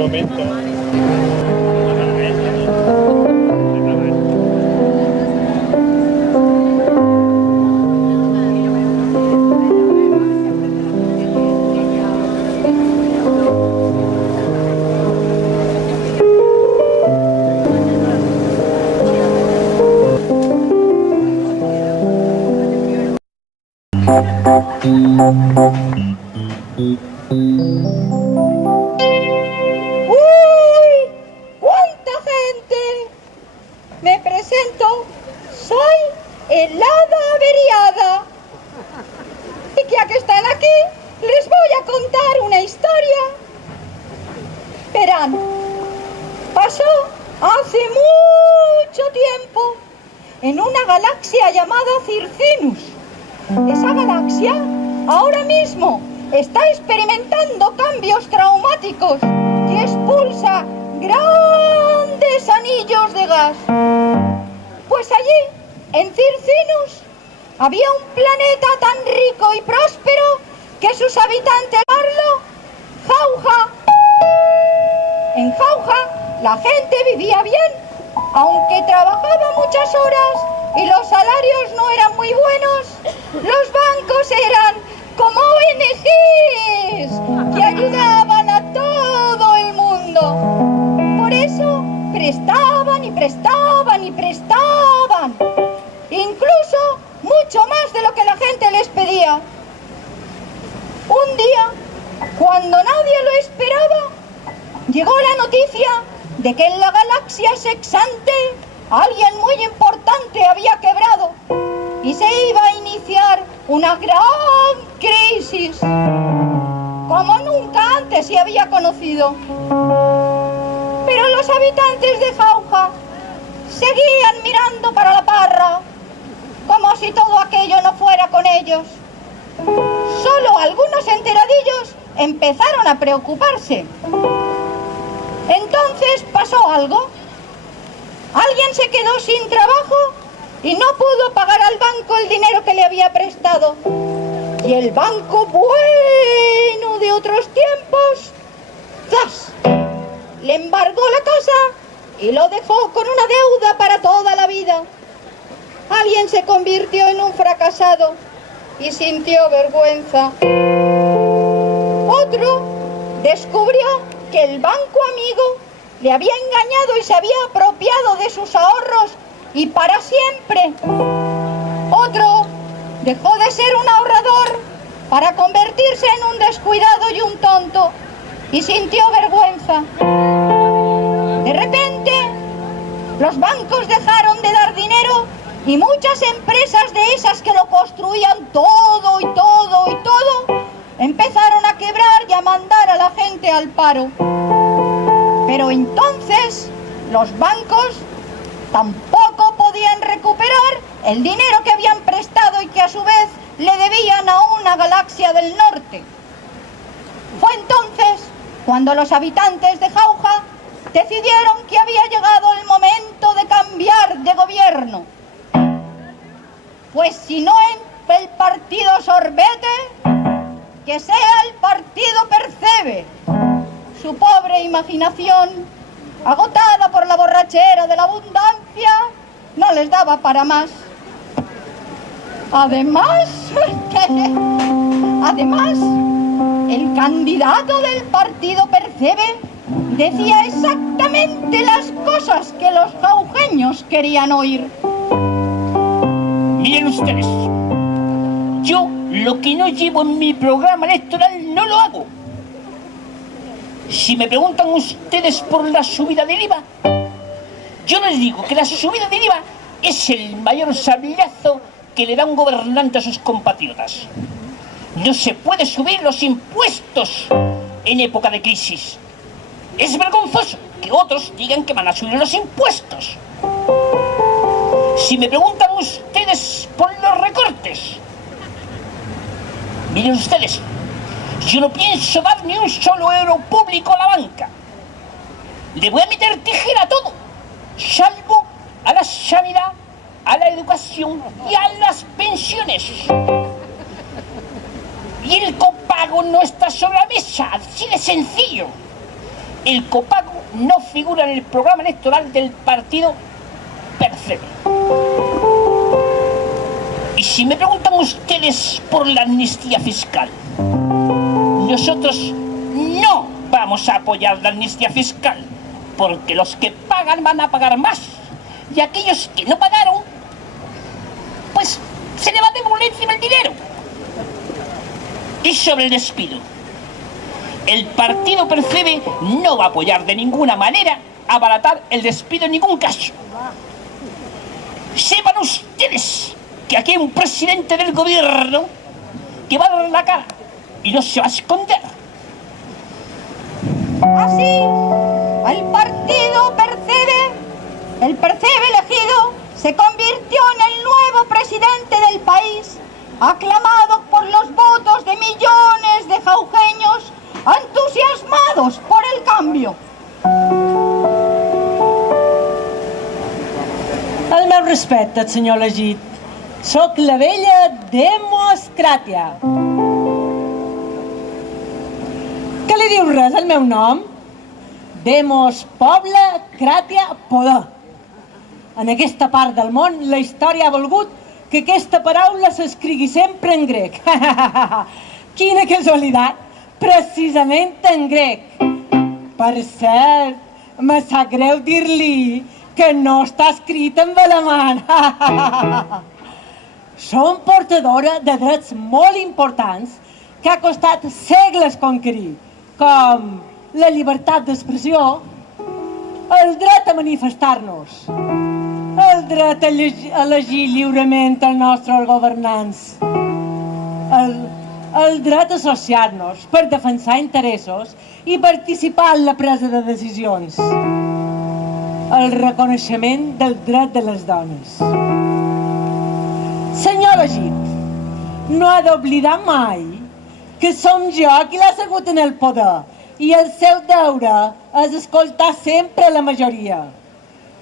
momento. ¡Uy! ¡Cuánta gente! Me presento, soy el hada averiada. Y que ya que están aquí, les voy a contar una historia. Verán, pasó hace mucho tiempo en una galaxia llamada Circinus. Esa galaxia ahora mismo está experimentando cambios traumáticos y expulsa grandes anillos de gas. Pues allí, en Circinus, había un planeta tan rico y próspero que sus habitantes llamarlo Jauja. En Jauja la gente vivía bien, aunque trabajaba muchas horas y los salarios no eran muy buenos. Los bancos eran como ONGs que ayudaban a todo el mundo. Por eso prestaban y prestaban y prestaban, incluso mucho más de lo que la gente les pedía. Un día, cuando nadie lo esperaba, llegó la noticia de que en la galaxia Sexante alguien muy importante había quebrado y se iba a iniciar una gran crisis, como nunca antes se había conocido. Pero los habitantes de Jauja seguían mirando para la parra, como si todo aquello no fuera con ellos. Solo algunos enteradillos empezaron a preocuparse. Entonces pasó algo. Alguien se quedó sin trabajo y no pudo pagar al banco el dinero que le había prestado. Y el banco bueno de otros tiempos, ¡zas!, le embargó la casa y lo dejó con una deuda para toda la vida. Alguien se convirtió en un fracasado y sintió vergüenza. Otro descubrió que el banco amigo le había engañado y se había apropiado de sus ahorros y para siempre. Otro dejó de ser un ahorrador para convertirse en un descuidado y un tonto y sintió vergüenza. De repente, los bancos dejaron de dar dinero y muchas empresas de esas que lo construían todo y todo y todo empezaron a quebrar y a mandar a la gente al paro. Pero entonces los bancos tampoco podían recuperar el dinero que habían prestado y que a su vez le debían a una galaxia del norte. Fue entonces cuando los habitantes de Jauja decidieron que había llegado el momento de cambiar de gobierno. Pues si no en el partido Sorbete, que sea el partido Percebe. Su pobre imaginación, agotada por la borrachera de la abundancia, no les daba para más. Además, el candidato del partido Percebe decía exactamente las cosas que los jaujeños querían oír. Miren ustedes, yo lo que no llevo en mi programa electoral no lo hago. Si me preguntan ustedes por la subida del IVA, yo les digo que la subida del IVA es el mayor sablazo que le da un gobernante a sus compatriotas. No se puede subir los impuestos en época de crisis. Es vergonzoso que otros digan que van a subir los impuestos. Si me preguntan ustedes por los recortes, miren ustedes, yo no pienso dar ni un solo euro público a la banca. Le voy a meter tijera a todo, salvo a la sanidad, a la educación y a las pensiones. Y el copago no está sobre la mesa, así de sencillo. el copago no figura en el programa electoral del partido Percebe. Y si me preguntan ustedes por la amnistía fiscal, nosotros no vamos a apoyar la amnistía fiscal, porque los que pagan van a pagar más, y aquellos que no pagaron, pues se le va a devolver encima el dinero. Y sobre el despido, el partido Percebe no va a apoyar de ninguna manera abaratar el despido en ningún caso. Sepan ustedes que aquí hay un presidente del gobierno que va a dar la cara y no se va a esconder. Así, el partido el Percebe elegido, se convirtió en el nuevo presidente del país, aclamado por los votos de millones de jaujeños entusiasmados por el cambio. El meu respecte, senyor elegit. Soc la vella Demoscràtia. Què li diu res al meu nom? Demos, poble, cràtia, poder. En aquesta part del món, la història ha volgut que aquesta paraula s'escrigui sempre en grec. Quina casualitat! Precisament en grec. Per cert, me sap greu dir-li que no està escrit amb alemany. Som portadora de drets molt importants que ha costat segles conquerir, com la llibertat d'expressió, el dret a manifestar-nos, el dret a elegir lliurement els nostres governants, el dret a associar-nos per defensar interessos i participar en la presa de decisions, el reconeixement del dret de les dones. Senyor elegit, no ha d'oblidar mai que som jo qui l'ha assegut en el poder i el seu deure és escoltar sempre la majoria.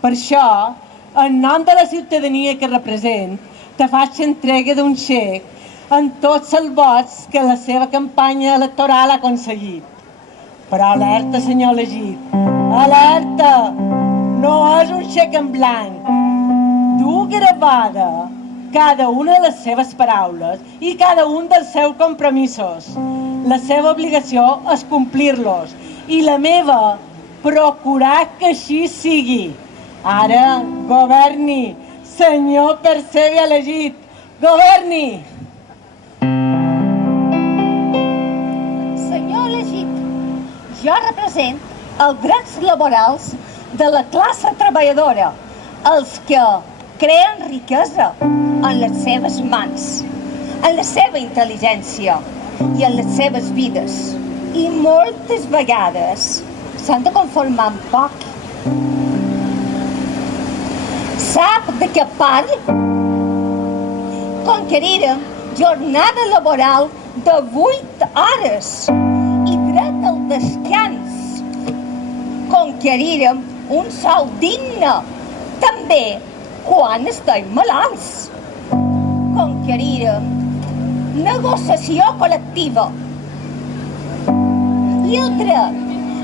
Per això, en nom de la ciutadania que represent, te faig entrega d'un xec amb tots els vots que la seva campanya electoral ha aconseguit. Però alerta, senyor elegit, alerta! No és un xec en blanc. Du gravada cada una de les seves paraules i cada un dels seus compromisos. La seva obligació és complir-los i la meva, procurar que així sigui. Ara, governi, senyor Percebe elegit, governi! Senyor elegit, jo represent els drets laborals de la classe treballadora, els que creen riquesa en les seves mans, en la seva intel·ligència i en les seves vides. I moltes vegades s'han de conformar amb poc. Sap de què parlo? Conquerirem jornada laboral de 8 hores i dret al descans. Conquerirem un sou digne, també quan estem malalts. Conquerirem negociació col·lectiva i el dret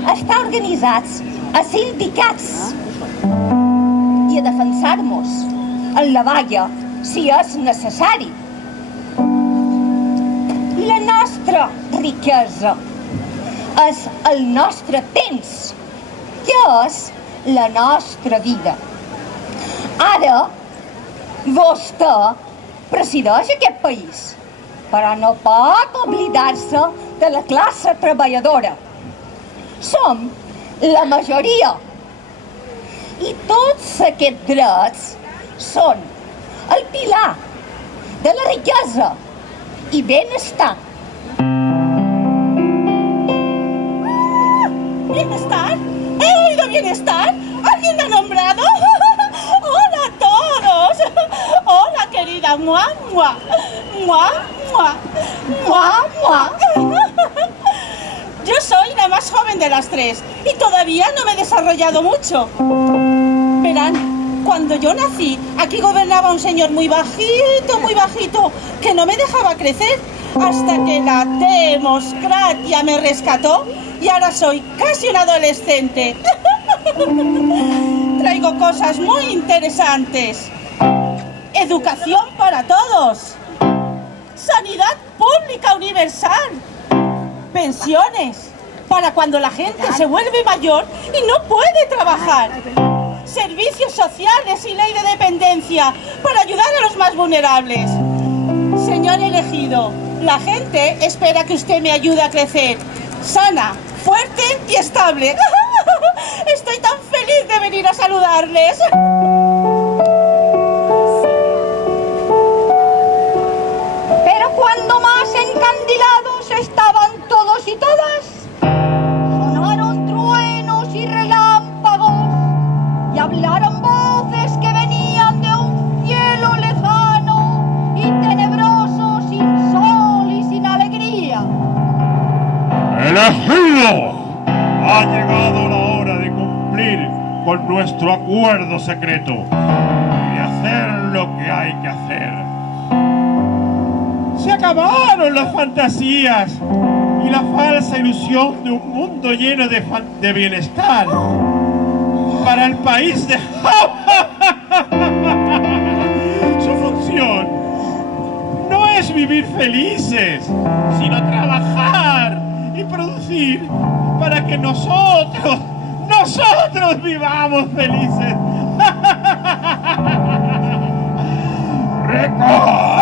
a estar organitzats a sindicats i a defensar-nos en la vaga si és necessari. La nostra riquesa és el nostre temps, que és la nostra vida. Ara, vostè presideix aquest país, però no pot oblidar-se de la classe treballadora. Som la majoria i tots aquests drets són el pilar de la riquesa y bienestar. ¿Bienestar? ¿He oído bienestar? ¿Alguien me ha nombrado? ¡Hola a todos! ¡Hola, querida! ¡Mua, mua! ¡Mua, mua! ¡Mua, mua! Yo soy la más joven de las tres y todavía no me he desarrollado mucho. Verán, cuando yo nací, aquí gobernaba un señor muy bajito, que no me dejaba crecer hasta que la democracia me rescató y ahora soy casi un adolescente. Traigo cosas muy interesantes. Educación para todos. Sanidad pública universal. Pensiones para cuando la gente se vuelve mayor y no puede trabajar. Servicios sociales y ley de dependencia para ayudar a los más vulnerables. Señor elegido, la gente espera que usted me ayude a crecer, sana, fuerte y estable. Estoy tan feliz de venir a saludarles. Pero cuando más encandilados estaban todos y todas, sonaron truenos y relámpagos y hablaron voces que venían de un cielo lejano y tenebroso, sin sol y sin alegría. ¡Elegido! Ha llegado la hora de cumplir con nuestro acuerdo secreto y de hacer lo que hay que hacer. Se acabaron las fantasías y la falsa ilusión de un mundo lleno de bienestar para el país de... Su función no es vivir felices, sino trabajar y producir para que nosotros vivamos felices. ¡Récord!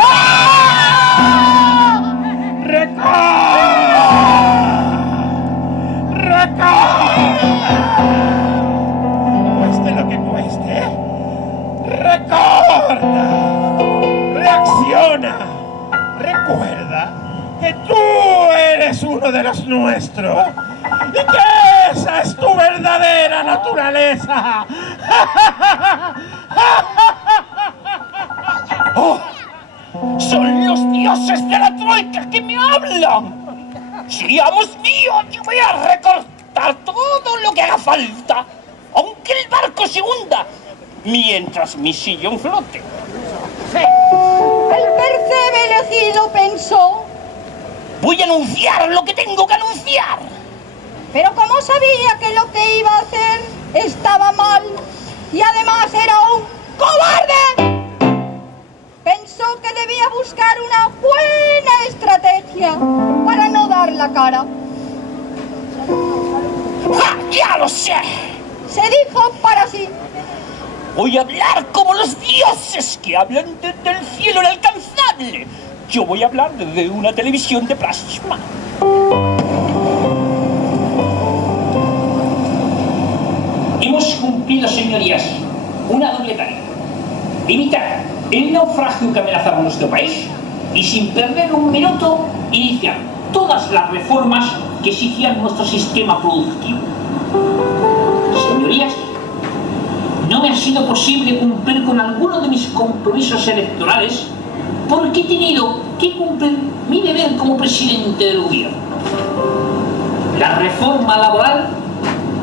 Cueste lo que cueste. Recuerda. Reacciona. Recuerda que tú eres uno de los nuestros y que esa es tu verdadera naturaleza. ¡Oh! ¡Son los dioses de la troika que me hablan! ¡Sí, amos mío! Yo voy a recortar todo lo que haga falta, aunque el barco se hunda, mientras mi sillón flote. El percebe elegido pensó: voy a anunciar lo que tengo que anunciar. pero como sabía que lo que iba a hacer estaba mal y además era un cobarde, pensó que debía buscar una buena estrategia para no dar la cara. ¡Ja! ¡Ya lo sé! Se dijo para sí: Voy a hablar como los dioses que hablan desde el cielo inalcanzable. Yo voy a hablar desde una televisión de plasma. Hemos cumplido, señorías, una doble tarea. Evitar el naufragio que amenazaba nuestro país y, sin perder un minuto, iniciar todas las reformas que exigían nuestro sistema productivo. Señorías, no me ha sido posible cumplir con alguno de mis compromisos electorales porque he tenido que cumplir mi deber como presidente del gobierno. La reforma laboral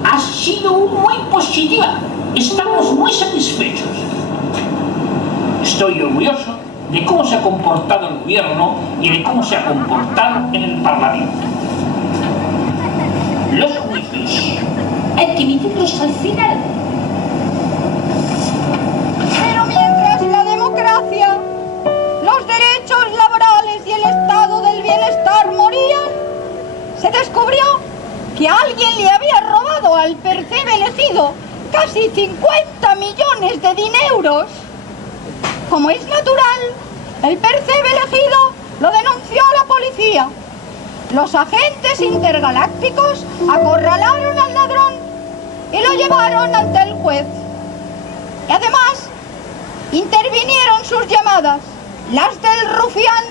ha sido muy positiva. Estamos muy satisfechos. Estoy orgulloso de cómo se ha comportado el gobierno y de cómo se ha comportado en el Parlamento. Los juicios hay que emitirlos al final. pero mientras la democracia, los derechos laborales y el estado del bienestar morían, se descubrió que alguien le había robado al percebe elegido casi 50 millones de dineuros. Como es natural, el percebe elegido lo denunció a la policía. Los agentes intergalácticos acorralaron al ladrón y lo llevaron ante el juez. Y además, intervinieron sus llamadas, las del rufián,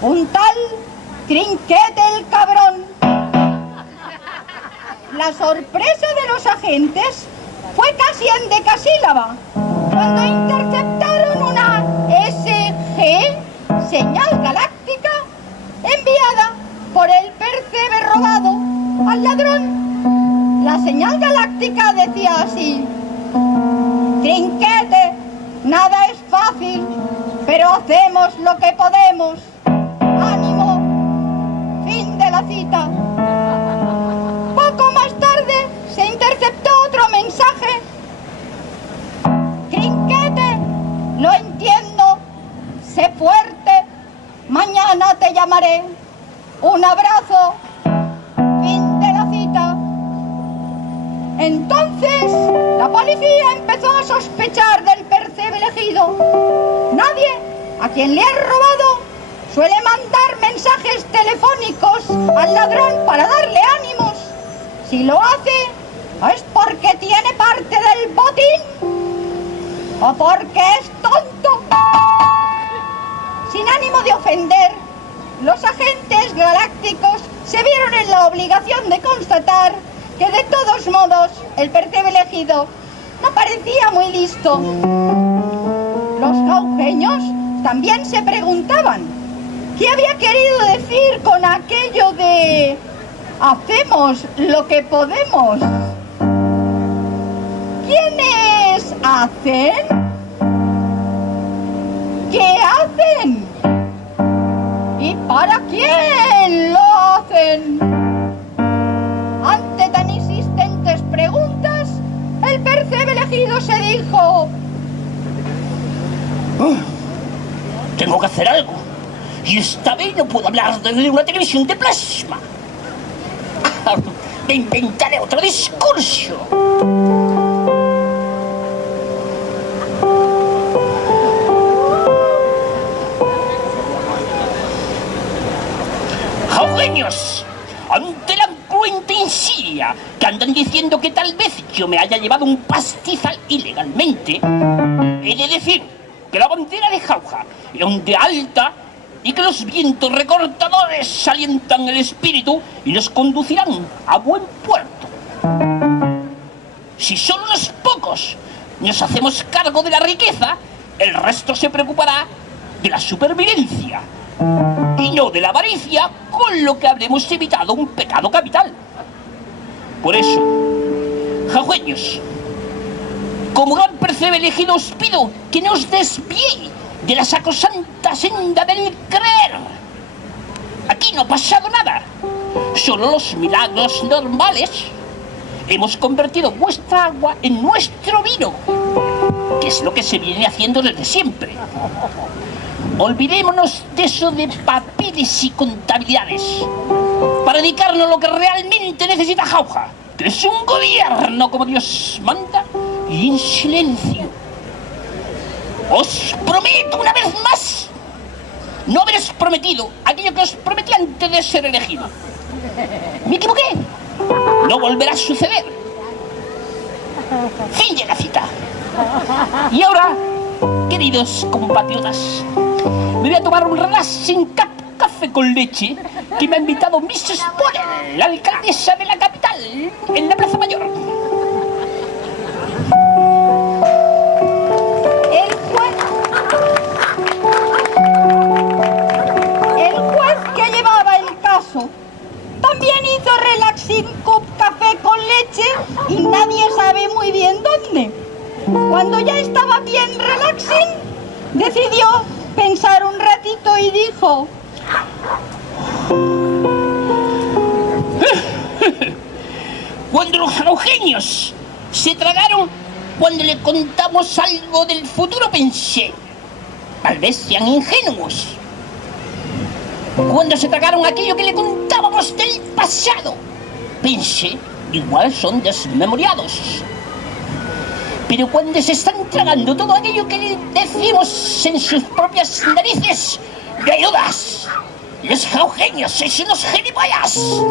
un tal Trinquete el Cabrón. La sorpresa de los agentes fue casi en decasílaba cuando interceptaron una SG, señal galáctica, enviada por el percebe robado al ladrón. La señal galáctica decía así: Trinquete, nada es fácil, pero hacemos lo que podemos. ¡Ánimo! Fin de la cita. Entonces, la policía empezó a sospechar del percebe elegido. Nadie a quien le ha robado suele mandar mensajes telefónicos al ladrón para darle ánimos. Si lo hace, es porque tiene parte del botín o porque es tonto. Sin ánimo de ofender, los agentes galácticos se vieron en la obligación de constatar que de todos modos el percebe elegido no parecía muy listo. Los jaujeños también se preguntaban qué había querido decir con aquello de hacemos lo que podemos. ¿Quiénes hacen? ¿Qué hacen? ¿Y para quién lo hacen? Ante tan insistentes preguntas, el percebe elegido se dijo: Tengo que hacer algo. Y esta vez no puedo hablar desde una televisión de plasma. Me inventaré otro discurso. ¡Jaujeños! Ante la cruenta insidia que andan diciendo que tal vez yo me haya llevado un pastizal ilegalmente, he de decir que la bandera de Jauja era un de alta y que los vientos recortadores alientan el espíritu y nos conducirán a buen puerto. Si solo unos pocos nos hacemos cargo de la riqueza, el resto se preocupará de la supervivencia y no de la avaricia, con lo que habremos evitado un pecado capital. Por eso, jaujeños, como gran percebe elegido, os pido que no os desviéis de la sacrosanta senda del creer. Aquí no ha pasado nada, solo los milagros normales. Hemos convertido vuestra agua en nuestro vino, que es lo que se viene haciendo desde siempre. Olvidémonos de eso de papeles y contabilidades para dedicarnos a lo que realmente necesita Jauja, que es un gobierno como Dios manda y en silencio. Os prometo una vez más no haberos prometido aquello que os prometí antes de ser elegido. Me equivoqué. No volverá a suceder. Fin de la cita. Y ahora, queridos compatriotas, me voy a tomar un relaxing café con leche que me ha invitado Mrs. Porel, la alcaldesa de la capital, en la Plaza Mayor. El juez que llevaba el caso también hizo relaxing cup café con leche y nadie sabe muy bien dónde. Cuando ya estaba bien relaxing, decidió pensar un ratito y dijo: Cuando los jaujeños se tragaron cuando le contamos algo del futuro, pensé, tal vez sean ingenuos. Cuando se tragaron aquello que le contábamos del pasado, pensé, igual son desmemoriados. Pero cuando se están tragando todo aquello que le decimos en sus propias narices, no hay dudas. Los jaujeños sois unos gilipollas.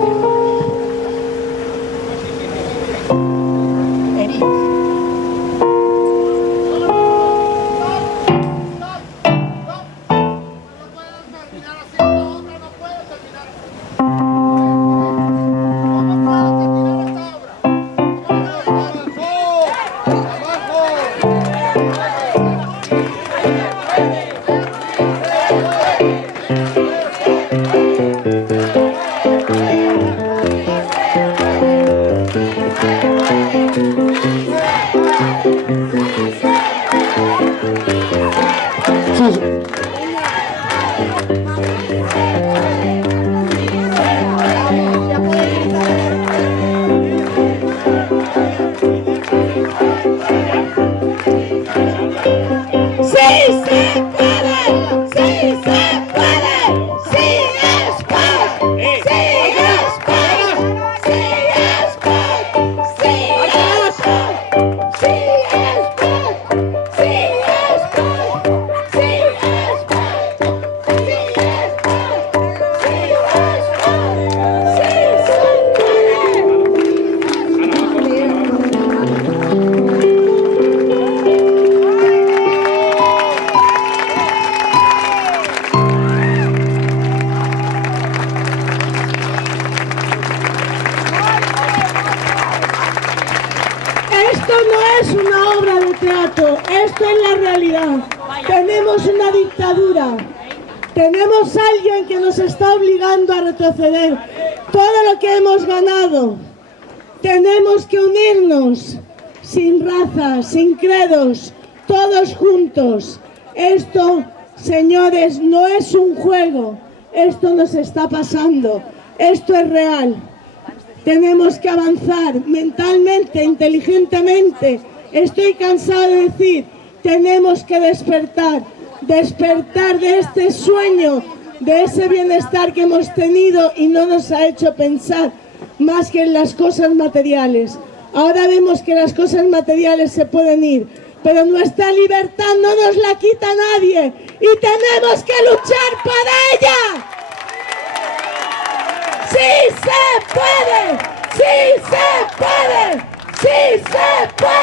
Esto no es una obra de teatro, esto es la realidad. Tenemos una dictadura, tenemos a alguien que nos está obligando a retroceder todo lo que hemos ganado. Tenemos que unirnos, sin razas, sin credos, todos juntos. Esto, señores, no es un juego, esto nos está pasando, esto es real. Tenemos que avanzar mentalmente, inteligentemente. Estoy cansado de decir, tenemos que despertar de este sueño, de ese bienestar que hemos tenido y no nos ha hecho pensar más que en las cosas materiales. Ahora vemos que las cosas materiales se pueden ir, pero nuestra libertad no nos la quita nadie y tenemos que luchar por ella. ¡Sí se puede! ¡Sí se puede! ¡Sí se puede!